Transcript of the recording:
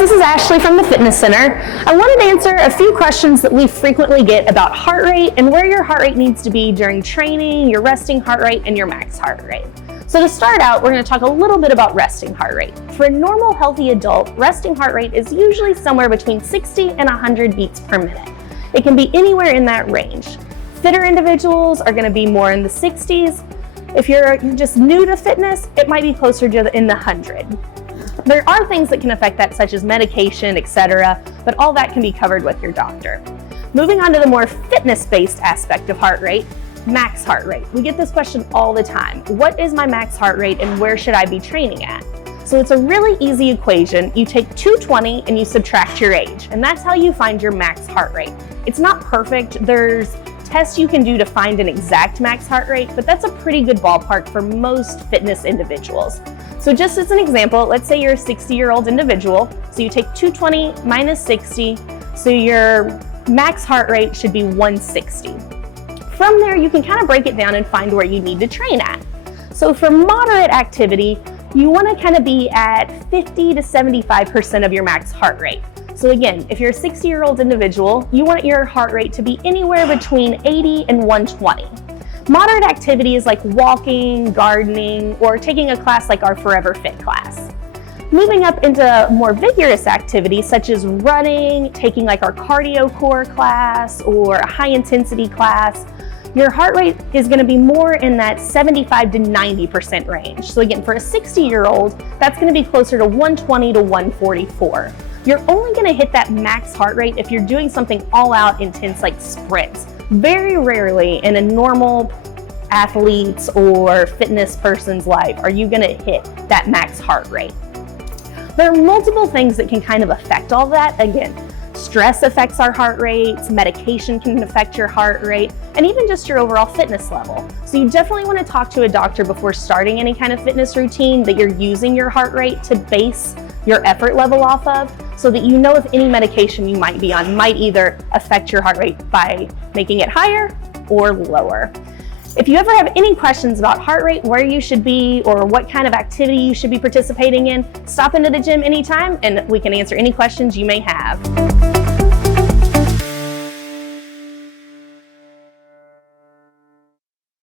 this is Ashley from the Fitness Center. I wanted to answer a few questions that we frequently get about heart rate and where your heart rate needs to be during training, your resting heart rate, and your max heart rate. So to start out, we're going to talk a little bit about resting heart rate. For a normal healthy adult, resting heart rate is usually somewhere between 60 and 100 beats per minute. It can be anywhere in that range. Fitter individuals are going to be more in the 60s. If you're just new to fitness, it might be closer to in the 100. There are things that can affect that, such as medication, etc., but all that can be covered with your doctor. Moving on to the more fitness-based aspect of heart rate, max heart rate. We get this question all the time. What is my max heart rate and where should I be training at? So it's a really easy equation. You take 220 and you subtract your age, and that's how you find your max heart rate. It's not perfect. There's tests you can do to find an exact max heart rate, but that's a pretty good ballpark for most fitness individuals. So just as an example, let's say you're a 60-year-old individual. So you take 220 minus 60, so your max heart rate should be 160. From there, you can kind of break it down and find where you need to train at. So for moderate activity, you want to kind of be at 50 to 75% of your max heart rate. So again, if you're a 60-year-old individual, you want your heart rate to be anywhere between 80 and 120. Moderate activity is like walking, gardening, or taking a class like our Forever Fit class. Moving up into more vigorous activities such as running, taking like our cardio core class or a high intensity class, your heart rate is going to be more in that 75 to 90% range. So again, for a 60-year-old, that's going to be closer to 120 to 144. You're only going to hit that max heart rate if you're doing something all out intense like sprints. Very rarely in a normal athlete's or fitness person's life are you going to hit that max heart rate. There are multiple things that can kind of affect all that. Again, stress affects our heart rates, medication can affect your heart rate, and even just your overall fitness level. So you definitely want to talk to a doctor before starting any kind of fitness routine that you're using your heart rate to base your effort level off of, so that you know if any medication you might be on might either affect your heart rate by making it higher or lower. If you ever have any questions about heart rate, where you should be, or what kind of activity you should be participating in, stop into the gym anytime and we can answer any questions you may have.